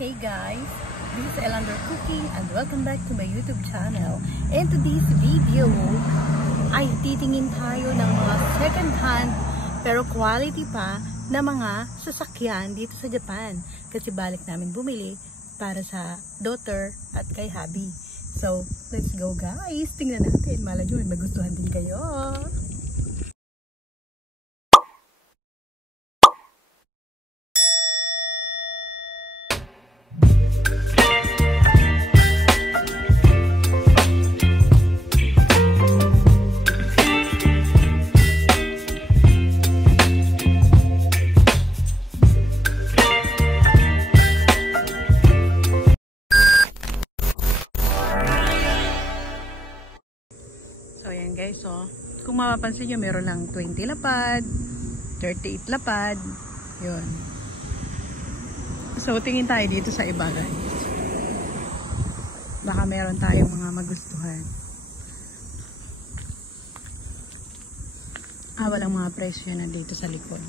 Hey guys, this is Elander Cooking and welcome back to my YouTube channel. And today's video ay titingin tayo ng mga second hand pero quality pa na mga sasakyan dito sa Japan. Kasi balik namin bumili para sa daughter at kay hubby. So, let's go guys! Tingnan natin. Malay nyo, magustuhan din kayo. So, kung mapapansin nyo, meron lang 20 lapad, 38 lapad, yun. So, tingin tayo dito sa iba guys. Baka meron tayong mga magustuhan. Walang mga presyo na dito sa likod.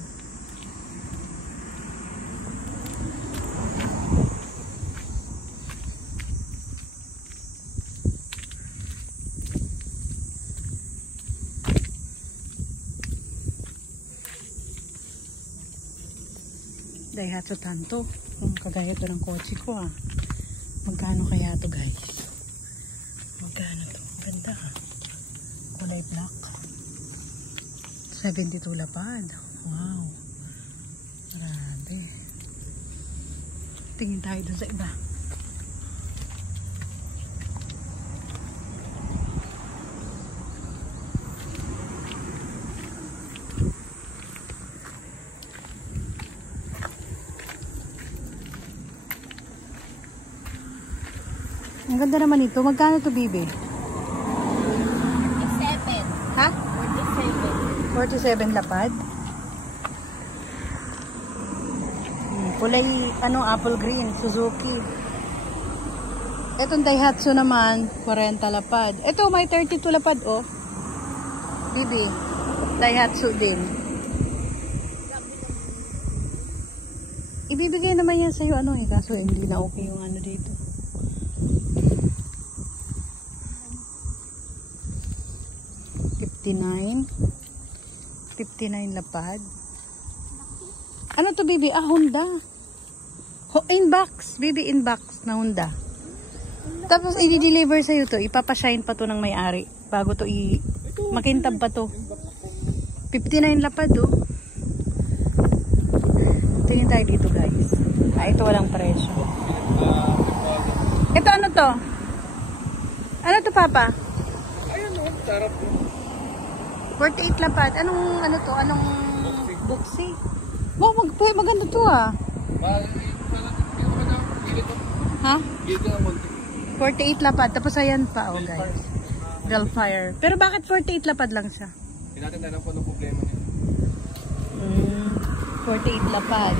Daihatsu Tanto. Kagaya to ng kotse ko Magkano kaya to guys? Magkano to? Ganda kulay black. 72 lapad. Wow. Grabe. Tingin tayo dun sa iba. Ang ganda naman ito. Magkano to, bibi? 47. Ha? 47. 47 lapad. Kulay, apple green, Suzuki. Etong Daihatsu naman, 40 lapad. Ito, may 32 lapad, oh. Bibi, Daihatsu din. Ibibigay naman yan sa'yo, kaso hindi na okay yung dito. 59 lapad. Ano to, bibi? Honda. Inbox. Bibi, inbox na Honda. Tapos, i-deliver sa'yo to. Ipapashine pa to ng may-ari. Bago to makintab pa to. 59 lapad, oh. Tingin tayo dito, guys. Ito walang presyo. Ito, ano to? Ano to, Papa? Ayun, sarap yun. 48 lapad. Anong boxy? Wow, maganda to Ha? 48 lapad. Tapos ayan pa, guys. Velfire. Pero bakit 48 lapad lang siya? Hindi natin alam kung anong problema niya. 48 lapad.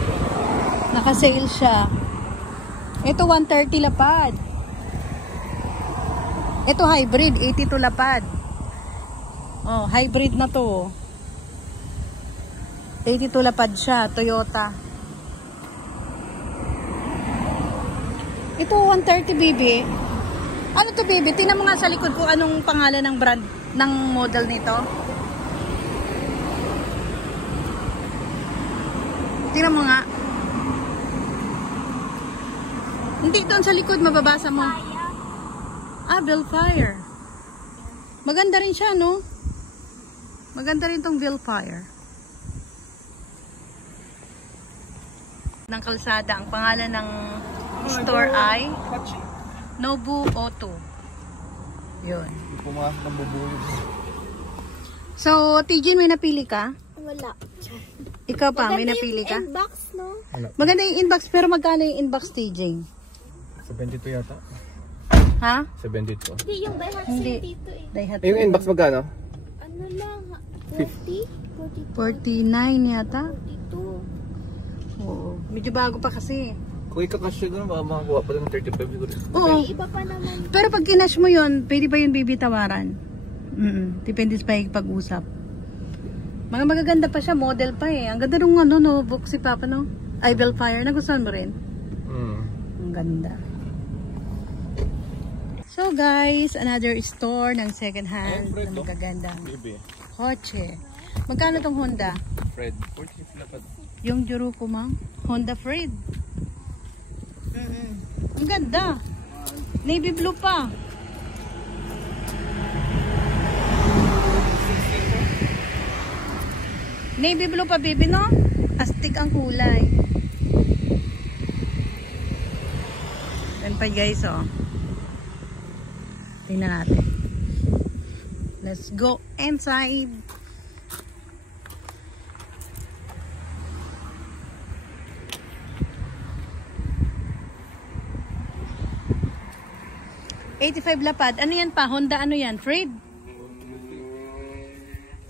Naka-sale siya. Ito 130 lapad. Ito hybrid, 82 lapad. Oh, hybrid na to. 82 lapad siya, Toyota. Ito 130, bibi. Ano to, bibi? Tingnan mo nga sa likod ko anong pangalan ng brand ng model nito. Tingnan mo nga. Hindi, doon sa likod mababasa mo. Velfire. Maganda rin siya, no? Maganda rin tong Velfire. Ng kalsada. Ang pangalan ng store ay Nobu Auto. Yun. Pumasok ng bubulog. So, Tijin, may napili ka? Wala. Ikaw pa, may napili ka? Inbox, no? Maganda yung inbox, pero magkano yung inbox, TJ? 72 yata. Ha? 72. Hindi, yung Daihatsu Hindi. dito eh. Daihatsu. Yung inbox magkano? Ano lang, 40? 49 yata? 42. Oo. Medyo bago pa kasi. Kung ikakasya doon, baka makakuha pa lang ng 35 siguro. Oo. May iba pa naman. Pero pag kinash mo yun, pwede pa yun bibitawaran. Depende sa pag-usap. Mga magaganda pa siya, model pa eh. Ang ganda nung book si Papa, no? Velfire. Nagustuhan mo rin? Ang ganda. So guys, another store ng second hand na magagandang kotse. Magkano tong Honda? Fred, 46 na pa. Yung Juruko mang Honda Fred. Ang ganda. Navy blue pa. Navy blue pa, baby, no? Astig ang kulay. Yan pa guys, oh. Tingnan natin. Let's go inside. $85 lapad. Ano yan pa? Honda ano yan? Freed?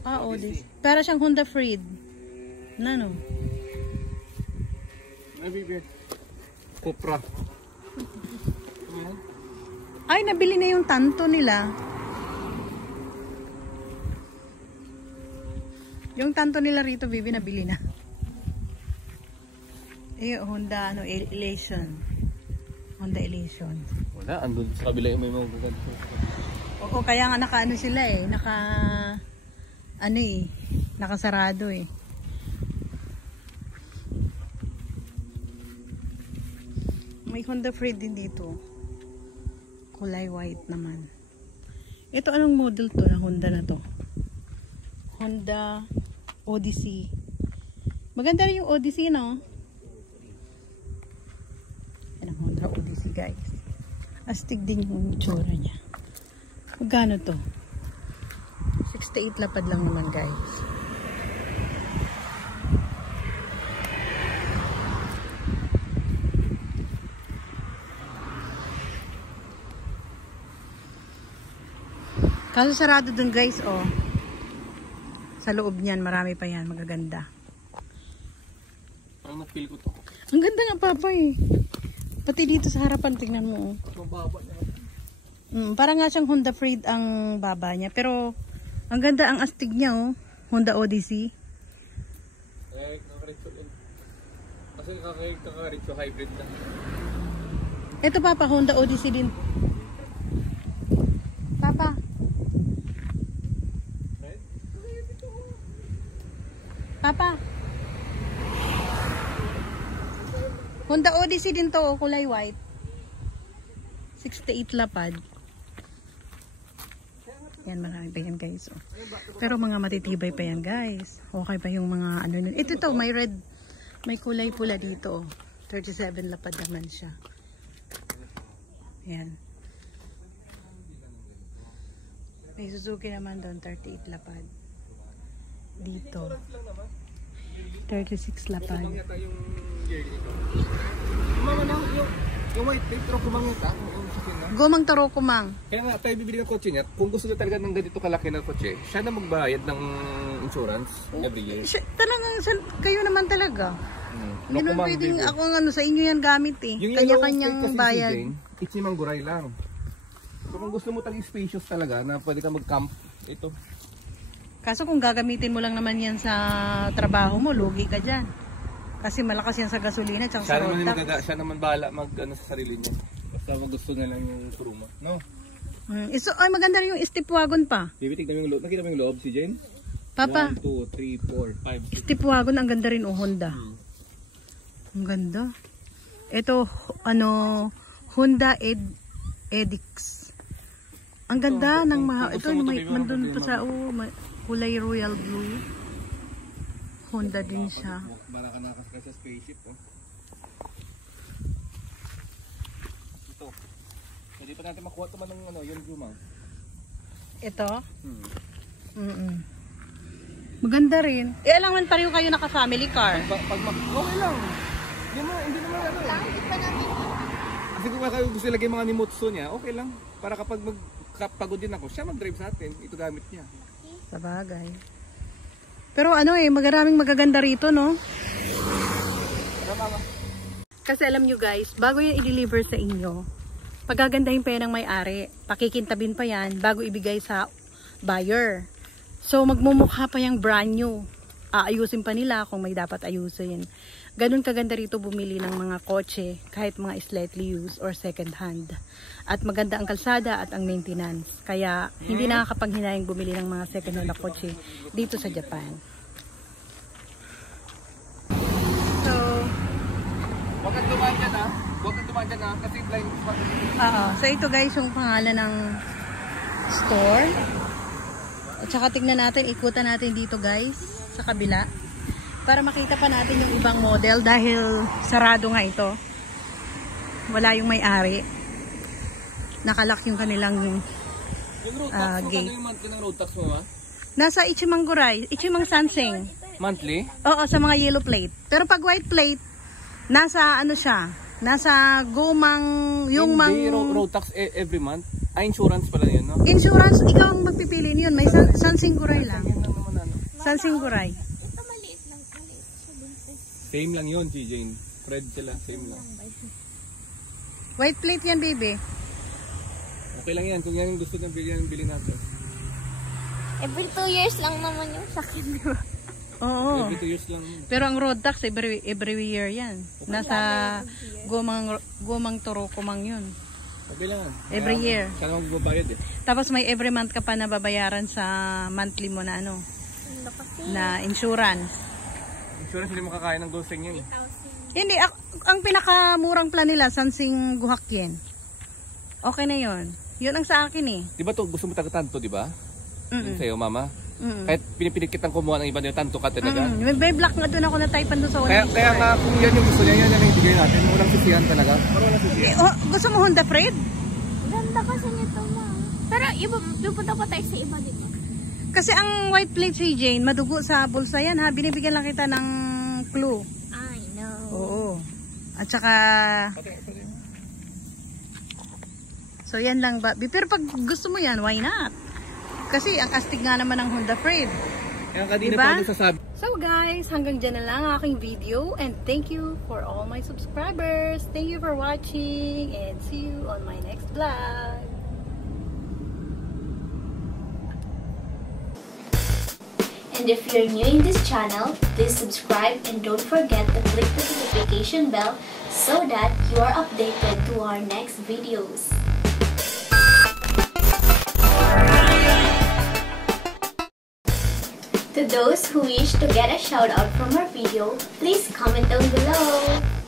Ah, Odyssey. Para siyang Honda Freed. Ano? Cupra. Ay, nabili na yung Tanto nila. Yung Tanto nila rito, baby, nabili na. Eh, Honda, ano, Elation. Honda Elation. Wala, andun sa kabila yung may mga ganito. Oo, kaya nga naka-ano sila eh. Nakasarado eh. May Honda Freed din dito. Kulay white naman. Ito anong model to na Honda na to? Honda Odyssey. Maganda rin yung Odyssey, no? Yan ang Honda Odyssey, guys. Astig din yung tsura niya. Magkano to? 68 lapad lang naman, guys. Kaso sarado dun, guys, oh. Sa loob niyan, marami pa yan, magaganda. Parang na-feel ko to. Ang ganda nga, Papa, eh. Pati dito sa harapan, tingnan mo, oh. Mababa niya. Parang nga siyang Honda Freed ang baba niya. Pero, ang ganda ang astig niya, oh. Honda Odyssey. Eh, kakaritso din. Kasi kakaritso hybrid na. Ito, Papa, Honda Odyssey din. Papa. Papa. Honda Odyssey din to, oh, kulay white. 68 lapad. Yan, marami pa yan, guys. Oh. Pero mga matitibay pa yan, guys. Okay pa yung mga ano nun. Ito to, may red, may kulay pula dito. 37 lapad naman siya. Yan. May Suzuki naman doon, 38 lapad. Dito. 36 lapad. Yung white tape, pero kumangita. Yung sakin na. Gomang Taroko, mang. Kaya nga tayo bibili ng kotse niya. Kung gusto niya talaga ng ganito kalaki na kotse, siya na magbayad ng insurance every year. Talagang, kayo naman talaga. Hindi naman Kumang, pwedeng baby. ako sa inyo yan gamit eh. Yung Kanya-kanyang yellow tape kasi bayad. si Jane, it's mangguray lang. So kung gusto mo talagang spacious talaga na pwede ka mag-camp, ito. Kaso kung gagamitin mo lang naman yan sa trabaho mo, lugi ka dyan. Kasi malakas yan sa gasolina at sa road tax. Siya naman bahala mag ano, sa sarili niya. Basta gusto na lang yung kuruma. No? Ay, maganda rin yung step wagon pa. Baby, tignan mo yung loob. Nakita mo yung loob si Jane? Papa, 1, 2, 3, 4, 5, 6. step wagon, ang ganda rin, Honda. Ang ganda. Ito, Honda Edix. Ang ganda ng mga, ito, may mandun pa sa, kulay royal blue. Honda din siya. Para ka nakasakay sa spaceship, oh. Ito. Hindi pa natin makuha ito man ng yung Jumang. Ito? Maganda rin. Eh, alangan pareho kayo naka-family car. Okay lang. Hindi naman ano eh. Kasi kung kayo gusto ilagay mga nimutsu niya, okay lang. Para kapag magkapagod din ako, siya mag-drive sa atin. Ito gamit niya. Sa bagay. Pero maraming magaganda rito, no? Kasi alam nyo guys, bago yan i-deliver sa inyo, pagagandahin pa yan ng may-ari, pakikintabin pa yan bago ibigay sa buyer. So magmumukha pa yung brand new. Aayusin pa nila kung may dapat ayusin. ganun kaganda rito bumili ng mga kotse, kahit mga slightly used or second hand. At maganda ang kalsada at ang maintenance. Kaya hindi nakakapanghinayang bumili ng mga second hand na kotse dito sa Japan. So, Huwag kang dumaan dyan ha. Huwag kang dumaan dyan ha. Kasi blind spot. so ito guys yung pangalan ng store. At saka tignan natin, ikutan natin dito guys sa kabila para makita pa natin yung ibang model dahil sarado nga ito. Wala yung may-ari. Nakalock yung kanilang Yung road tax mo, gate. ano yung monthly ng road tax mo ha? Nasa Ichimangguray, Ichimang Sansing. Monthly? Oo, sa mga yellow plate. Pero pag white plate, nasa ano siya? Nasa gumang, yung Hindi, road tax every month. Insurance pala yun, no? insurance, ikaw ang magpipili yun. May Sansingguray lang. Yan lang naman ano. Sansingguray. Ito maliit lang. Maliit siya din. Same lang yun, si Jane. Fred sila, same lang. White plate yan, baby. Okay lang yan, kung yan yung gusto ng bilhin natin. Every 2 years lang naman yung sakit, di ba? Oo. Every 2 years lang yun. Pero ang road tax, every year yan. Nasa gumang Torokomang yun. Okay lang. Every year. Siya naman magbabayad eh. Tapos may every month ka pa nababayaran sa monthly mo na ano, na insurance. Insurance hindi makakaya ng ghosting yun eh. Hindi, ang pinakamurang plan nila, Sansing Guhakyen. Okay na yun. Yun ang sa akin eh. Di ba to gusto mo taga-tanto, di ba? Yung sa'yo, mama. Mm-mm. Kahit pinipilit kitang kumuha ng iba, yung tanto ka talaga. May block nga doon ako na typean doon sa Kaya nga kung yan yung gusto niya, yan ang ibigay natin. Walang sisihan talaga. Walang sisihan. gusto mo Honda Fred? Ganda kasi nito, ma. Pero pupunta pa tayo sa iba dito. Kasi ang white plate si Jane, madugo sa bulsa yan ha. Binibigyan lang kita ng clue. I know. Oo. At saka, so yan lang ba? Pero pag gusto mo yan, why not? Kasi ang astig nga naman ng Honda Fred. Kaya kanina Diba? pa doon sasabi. So guys, hanggang dyan na lang ang aking video. And thank you for all my subscribers. Thank you for watching. And see you on my next vlog. And if you're new in this channel, please subscribe and don't forget to click the notification bell so that you are updated to our next videos. To those who wish to get a shout out from our video, please comment down below.